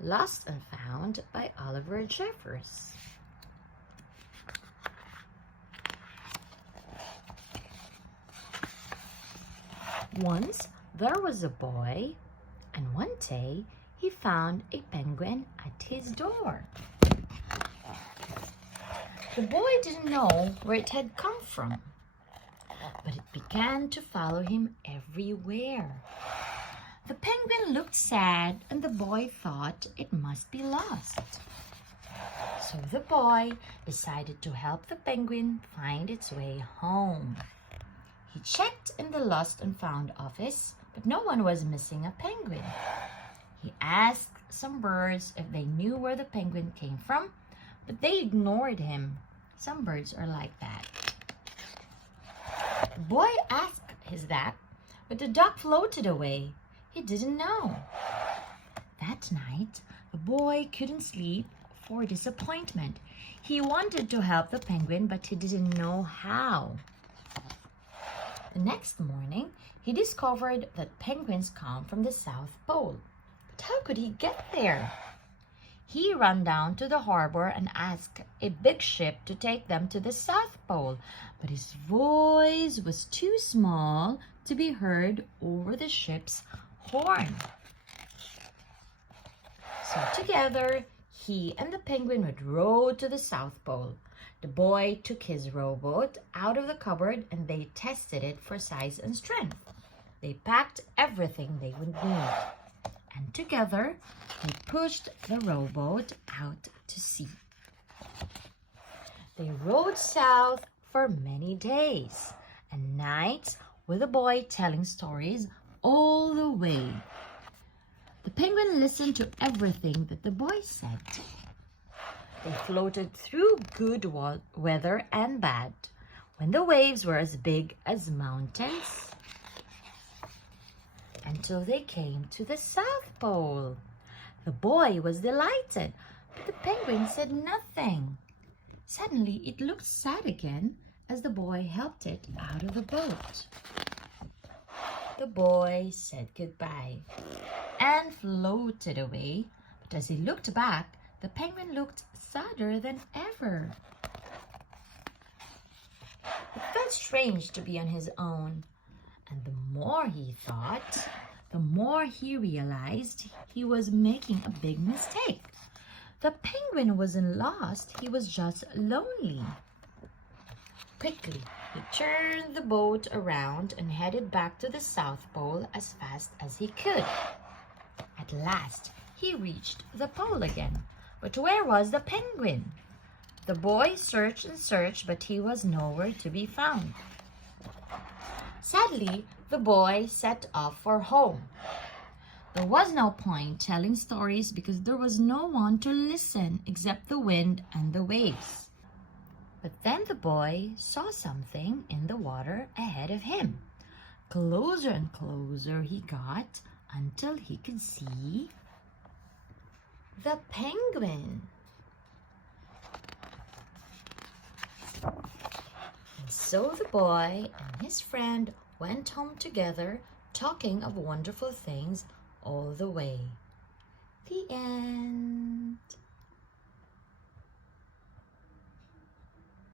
Lost and Found by Oliver Jeffers. Once there was a boy, and one day he found a penguin at his door. The boy didn't know where it had come from, but it began to follow him everywhere. The penguin looked sad, and the boy thought it must be lost. So the boy decided to help the penguin find its way home. He checked in the Lost and Found office, but no one was missing a penguin. He asked some birds if they knew where the penguin came from, but they ignored him. Some birds are like that. The boy asked his duck, but the duck floated away. He didn't know. That night, the boy couldn't sleep for disappointment. He wanted to help the penguin, but he didn't know how. The next morning, he discovered that penguins come from the South Pole. But how could he get there? He ran down to the harbor and asked a big ship to take them to the South Pole, but his voice was too small to be heard over the ship's horn. So together, he and the penguin would row to the South Pole. The boy took his rowboat out of the cupboard and they tested it for size and strength. They packed everything they would need. And together, they pushed the rowboat out to sea. They rowed south for many days and nights with the boy telling stories all the way. The penguin listened to everything that the boy said. They floated through good weather and bad, when the waves were as big as mountains, until they came to the South Pole. The boy was delighted, but the penguin said nothing. Suddenly, it looked sad again as the boy helped it out of the boat. The boy said goodbye and floated away, but as he looked back, the penguin looked sadder than ever. It felt strange to be on his own, and the more he thought, the more he realized he was making a big mistake. The penguin wasn't lost, he was just lonely. Quickly, he turned the boat around and headed back to the South Pole as fast as he could. At last, he reached the pole again. But where was the penguin? The boy searched and searched, but he was nowhere to be found. Sadly, the boy set off for home. There was no point telling stories because there was no one to listen except the wind and the waves. But then the boy saw something in the water ahead of him. Closer and closer he got until he could see the penguin. And so the boy and his friend went home together, talking of wonderful things all the way. The end.